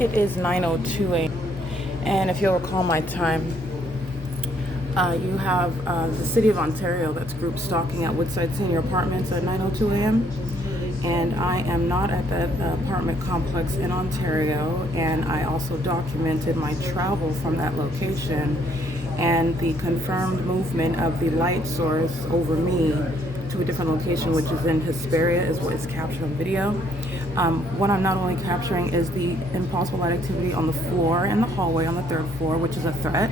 It is 9:02 a.m. and if you'll recall my time, you have the City of Ontario that's group stalking at Woodside Senior Apartments at 9:02 a.m. And I am not at that apartment complex in Ontario, and I also documented my travel from that location and the confirmed movement of the light source over me to a different location, which is in Hesperia, is what is captured on video. What I'm not only capturing is the impossible light activity on the floor in the hallway on the third floor, which is a threat.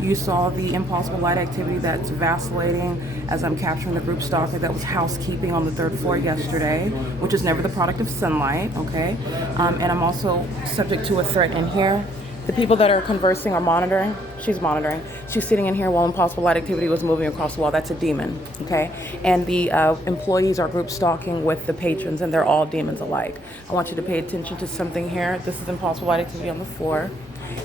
You saw the impossible light activity that's vacillating as I'm capturing the group stalker that was housekeeping on the third floor yesterday, which is never the product of sunlight, okay? And I'm also subject to a threat in here. The people that are conversing are monitoring. She's monitoring. She's sitting in here while impossible light activity was moving across the wall. That's a demon, okay? And the employees are group stalking with the patrons, and they're all demons alike. I want you to pay attention to something here. This is impossible light activity on the floor,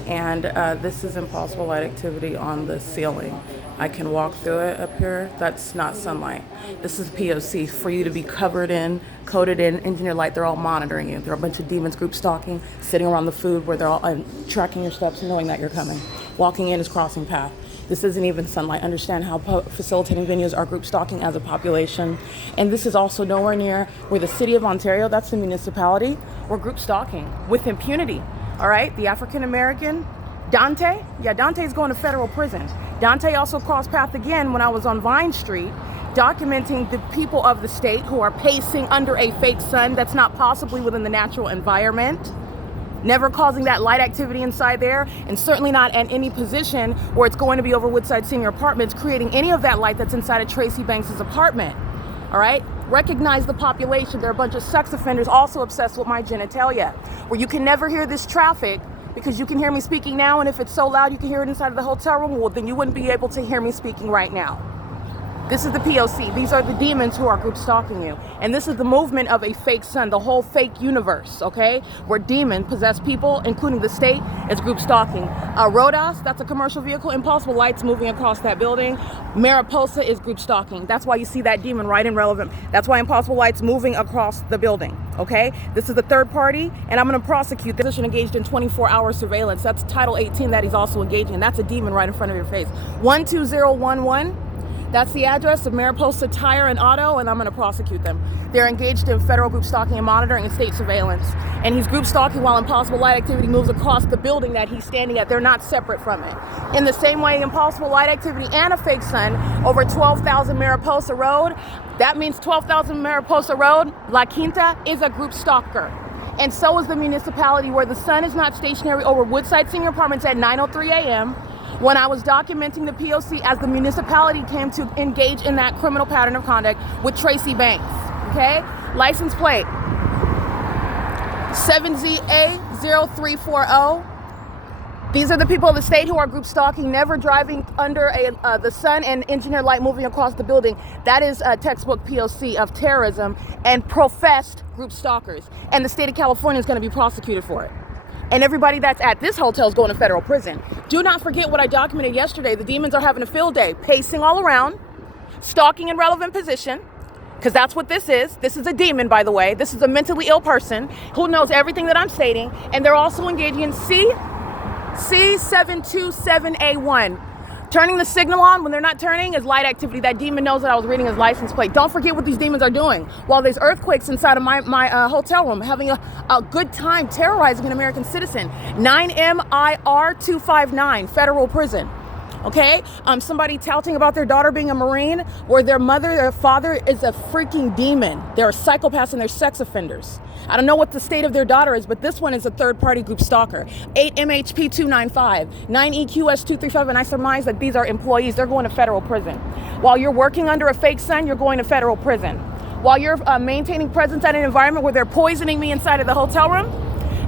and this is impossible light activity on the ceiling. I can walk through it up here. That's not sunlight. This is P.O.C. for you to be covered in, coated in, engineer light. They're all monitoring you. There are a bunch of demons group stalking, sitting around the food where they're all tracking your steps, knowing that you're coming. Walking in is crossing path. This isn't even sunlight. Understand how facilitating venues are group stalking as a population. And this is also nowhere near where the City of Ontario, that's the municipality, we're group stalking with impunity. All right, the African American, Dante is going to federal prison. Dante also crossed path again when I was on Vine Street, documenting the people of the state who are pacing under a fake sun that's not possibly within the natural environment, never causing that light activity inside there, and certainly not at any position where it's going to be over Woodside Senior Apartments, creating any of that light that's inside of Tracy Banks' apartment. All right? Recognize the population. There are a bunch of sex offenders also obsessed with my genitalia, where you can never hear this traffic because you can hear me speaking now, and if it's so loud you can hear it inside of the hotel room, well, then you wouldn't be able to hear me speaking right now. This is the P.O.C. These are the demons who are group stalking you. And this is the movement of a fake sun, the whole fake universe, okay? Where demon-possessed people, including the state, is group stalking. Rodas, that's a commercial vehicle. Impossible lights moving across that building. Mariposa is group stalking. That's why you see that demon right in relevant. That's why impossible lights moving across the building, okay? This is the third party, and I'm gonna prosecute the position engaged in 24-hour surveillance. That's Title 18 that he's also engaging in. That's a demon right in front of your face. 12011. That's the address of Mariposa Tire and Auto, and I'm going to prosecute them. They're engaged in federal group stalking and monitoring and state surveillance. And he's group stalking while impossible light activity moves across the building that he's standing at. They're not separate from it. In the same way, impossible light activity and a fake sun over 12,000 Mariposa Road. That means 12,000 Mariposa Road, La Quinta, is a group stalker. And so is the municipality, where the sun is not stationary over Woodside Senior Apartments at 9:03 a.m., when I was documenting the P.O.C. as the municipality came to engage in that criminal pattern of conduct with Tracy Banks, okay? License plate 7ZA0340. These are the people of the state who are group stalking, never driving under the sun and engineer light moving across the building. That is a textbook P.O.C. of terrorism and professed group stalkers. And the state of California is going to be prosecuted for it. And everybody that's at this hotel is going to federal prison. Do not forget what I documented yesterday. The demons are having a field day, pacing all around, stalking in relevant position, because that's what this is. This is a demon, by the way. This is a mentally ill person who knows everything that I'm stating. And they're also engaging in C727A1. Turning the signal on when they're not turning is light activity. That demon knows that I was reading his license plate. Don't forget what these demons are doing while there's earthquakes inside of my hotel room, having a good time terrorizing an American citizen. 9MIR259, federal prison. Okay? Somebody touting about their daughter being a Marine, where their mother, their father is a freaking demon. They're psychopaths and they're sex offenders. I don't know what the state of their daughter is, but this one is a third-party group stalker. 8MHP295, 9EQS235, and I surmise that these are employees. They're going to federal prison. While you're working under a fake sun, you're going to federal prison. While you're maintaining presence at an environment where they're poisoning me inside of the hotel room,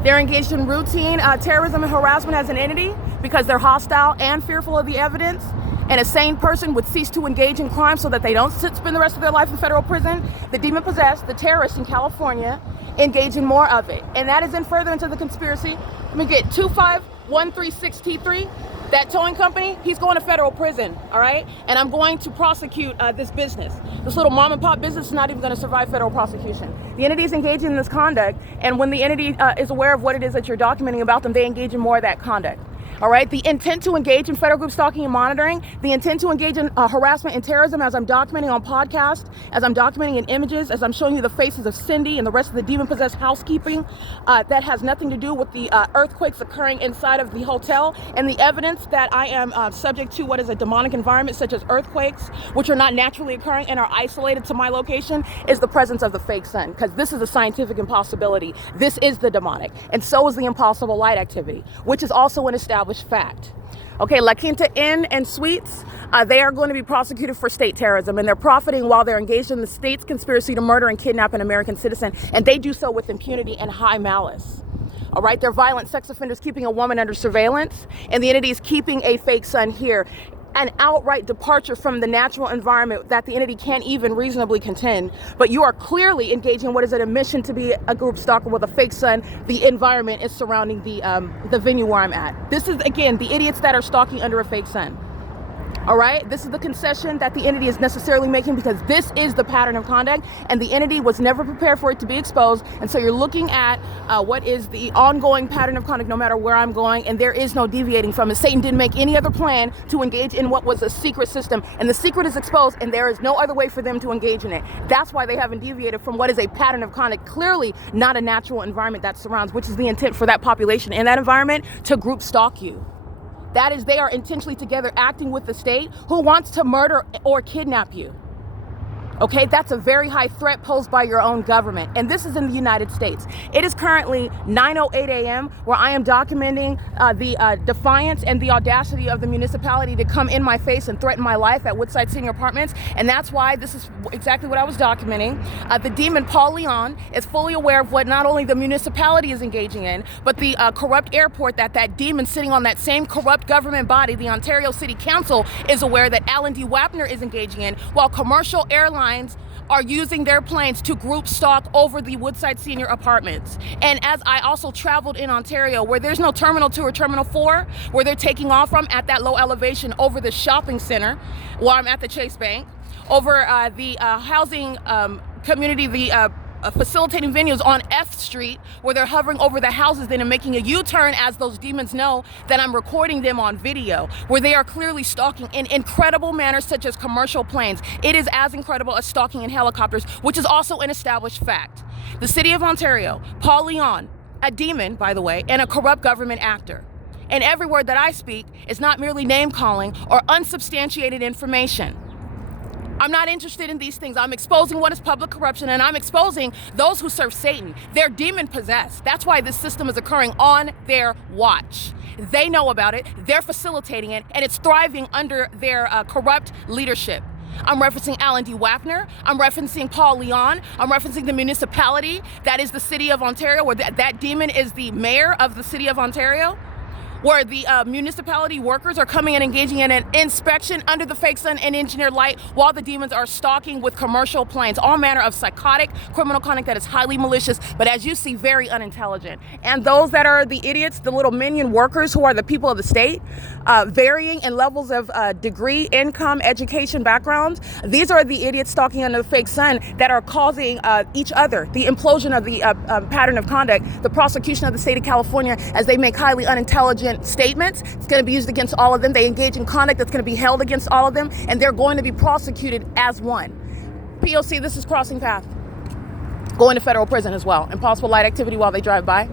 they're engaged in routine terrorism and harassment as an entity because they're hostile and fearful of the evidence. And a sane person would cease to engage in crime so that they don't spend the rest of their life in federal prison. The demon-possessed, the terrorists in California, engage in more of it. And that is in further into the conspiracy. Let me get 25136T3. That towing company, he's going to federal prison, all right? And I'm going to prosecute this business. This little mom and pop business is not even going to survive federal prosecution. The entity is engaging in this conduct, and when the entity is aware of what it is that you're documenting about them, they engage in more of that conduct. All right, the intent to engage in federal group stalking and monitoring, the intent to engage in harassment and terrorism, as I'm documenting on podcast, as I'm documenting in images, as I'm showing you the faces of Cindy and the rest of the demon-possessed housekeeping, that has nothing to do with the earthquakes occurring inside of the hotel, and the evidence that I am subject to what is a demonic environment, such as earthquakes, which are not naturally occurring and are isolated to my location, is the presence of the fake sun, because this is a scientific impossibility. This is the demonic, and so is the impossible light activity, which is also an established fact. Okay, La Quinta Inn and Suites, they are going to be prosecuted for state terrorism, and they're profiting while they're engaged in the state's conspiracy to murder and kidnap an American citizen, and they do so with impunity and high malice. All right, they're violent sex offenders keeping a woman under surveillance, and the entity is keeping a fake son here. An outright departure from the natural environment that the entity can't even reasonably contend. But you are clearly engaging in what is an admission to be a group stalker with a fake son. The environment is surrounding the venue where I'm at. This is, again, the idiots that are stalking under a fake son. All right, this is the concession that the entity is necessarily making, because this is the pattern of conduct, and the entity was never prepared for it to be exposed. And so you're looking at what is the ongoing pattern of conduct no matter where I'm going, and there is no deviating from it. Satan didn't make any other plan to engage in what was a secret system, and the secret is exposed, and there is no other way for them to engage in it. That's why they haven't deviated from what is a pattern of conduct, clearly not a natural environment that surrounds, which is the intent for that population in that environment to group stalk you. That is, they are intentionally together acting with the state who wants to murder or kidnap you. Okay, that's a very high threat posed by your own government. And this is in the United States. It is currently 9:08 a.m. where I am documenting the defiance and the audacity of the municipality to come in my face and threaten my life at Woodside Senior Apartments. And that's why this is exactly what I was documenting. The demon Paul Leon is fully aware of what not only the municipality is engaging in, but the corrupt airport that demon sitting on that same corrupt government body, the Ontario City Council, is aware that Alan D. Wapner is engaging in, while commercial airlines are using their planes to group stalk over the Woodside Senior Apartments. And as I also traveled in Ontario, where there's no Terminal 2 or Terminal 4, where they're taking off from at that low elevation over the shopping center, while I'm at the Chase Bank, over the housing community, the facilitating venues on F Street, where they're hovering over the houses then and making a U-turn as those demons know that I'm recording them on video, where they are clearly stalking in incredible manners such as commercial planes. It is as incredible as stalking in helicopters, which is also an established fact. The City of Ontario, Paul Leon, a demon, by the way, and a corrupt government actor. And every word that I speak is not merely name-calling or unsubstantiated information. I'm not interested in these things. I'm exposing what is public corruption, and I'm exposing those who serve Satan. They're demon-possessed. That's why this system is occurring on their watch. They know about it, they're facilitating it, and it's thriving under their corrupt leadership. I'm referencing Alan D. Wapner. I'm referencing Paul Leon. I'm referencing the municipality that is the City of Ontario, where that demon is the mayor of the City of Ontario, where the municipality workers are coming and engaging in an inspection under the fake sun and engineered light, while the demons are stalking with commercial planes, all manner of psychotic criminal conduct that is highly malicious, but as you see, very unintelligent. And those that are the idiots, the little minion workers who are the people of the state, varying in levels of degree, income, education, backgrounds, these are the idiots stalking under the fake sun that are causing each other, the implosion of the pattern of conduct, the prosecution of the state of California as they make highly unintelligent statements. It's going to be used against all of them. They engage in conduct that's going to be held against all of them, and they're going to be prosecuted as one. P.O.C, this is crossing path. Going to federal prison as well. Impossible light activity while they drive by.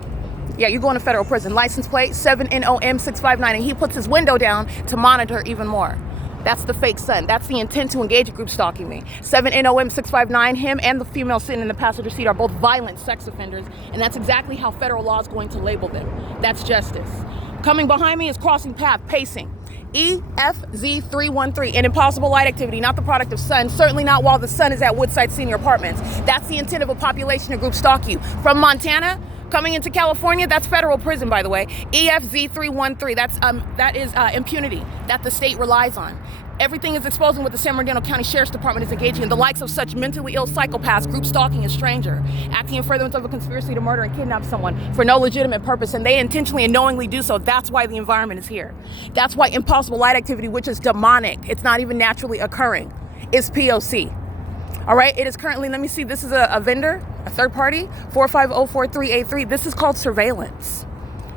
Yeah, you're going to federal prison. License plate 7NOM659, and he puts his window down to monitor even more. That's the fake son. That's the intent to engage a group stalking me. 7NOM659, him and the female sitting in the passenger seat are both violent sex offenders, and that's exactly how federal law is going to label them. That's justice. Coming behind me is crossing path, pacing. EFZ313, an impossible light activity, not the product of sun, certainly not while the sun is at Woodside Senior Apartments. That's the intent of a population to group stalk you. From Montana, coming into California, that's federal prison, by the way. EFZ313, that is impunity that the state relies on. Everything is exposing what the San Bernardino County Sheriff's Department is engaging in. The likes of such mentally ill psychopaths, group stalking a stranger, acting in furtherance of a conspiracy to murder and kidnap someone for no legitimate purpose, and they intentionally and knowingly do so. That's why the environment is here. That's why impossible light activity, which is demonic, it's not even naturally occurring, is P.O.C. All right, it is currently, let me see, this is a vendor, a third party, 4504383. This is called surveillance.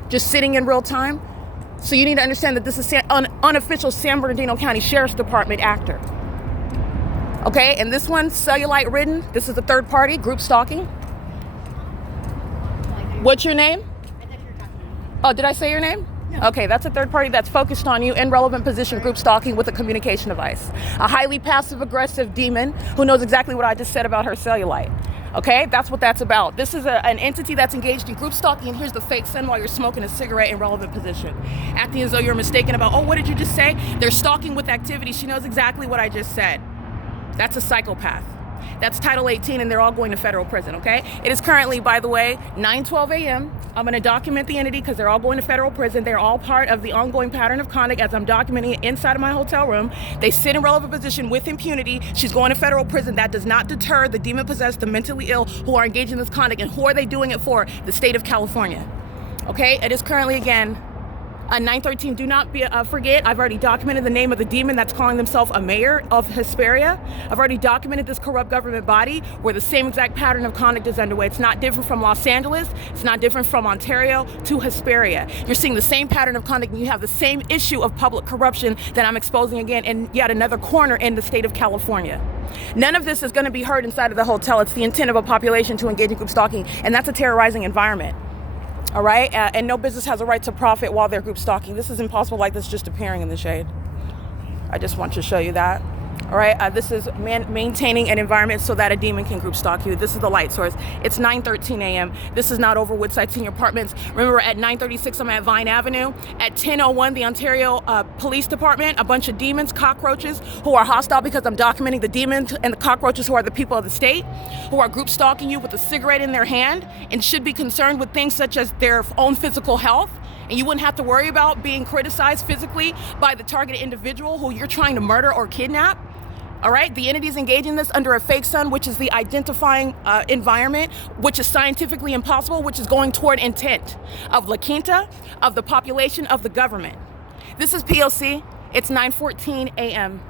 Just sitting in real time. So you need to understand that this is an unofficial San Bernardino County Sheriff's Department actor. Okay, and this one, cellulite ridden. This is a third party, group stalking. What's your name? Oh, did I say your name? No. Okay, that's a third party that's focused on you in relevant position, group stalking with a communication device. A highly passive-aggressive demon who knows exactly what I just said about her cellulite. Okay, that's what that's about. This is an entity that's engaged in group stalking, and here's the fake sun while you're smoking a cigarette in relevant position. Acting as though you're mistaken about, oh, what did you just say? They're stalking with activity. She knows exactly what I just said. That's a psychopath. That's Title 18, and they're all going to federal prison, okay? It is currently, by the way, 9:12 a.m. I'm going to document the entity because they're all going to federal prison. They're all part of the ongoing pattern of conduct as I'm documenting it inside of my hotel room. They sit in relevant position with impunity. She's going to federal prison. That does not deter the demon-possessed, the mentally ill who are engaged in this conduct. And who are they doing it for? The state of California, okay? It is currently, again, 913, do not forget, I've already documented the name of the demon that's calling themselves a mayor of Hesperia. I've already documented this corrupt government body where the same exact pattern of conduct is underway. It's not different from Los Angeles. It's not different from Ontario to Hesperia. You're seeing the same pattern of conduct, and you have the same issue of public corruption that I'm exposing again in yet another corner in the state of California. None of this is going to be heard inside of the hotel. It's the intent of a population to engage in group stalking, and that's a terrorizing environment. All right, and no business has a right to profit while they're group stalking. This is impossible, like this just appearing in the shade. I just want to show you that. All right, this is maintaining an environment so that a demon can group stalk you. This is the light source. It's 9:13 a.m. This is not over Woodside Senior Apartments. Remember, at 9:36, I'm at Vine Avenue. At 10:01, the Ontario Police Department, a bunch of demons, cockroaches, who are hostile because I'm documenting the demons and the cockroaches who are the people of the state, who are group stalking you with a cigarette in their hand and should be concerned with things such as their own physical health. And you wouldn't have to worry about being criticized physically by the targeted individual who you're trying to murder or kidnap. All right, the entity is engaging this under a fake sun, which is the identifying environment, which is scientifically impossible, which is going toward intent of La Quinta, of the population, of the government. This is P.O.C. It's 9:14 a.m.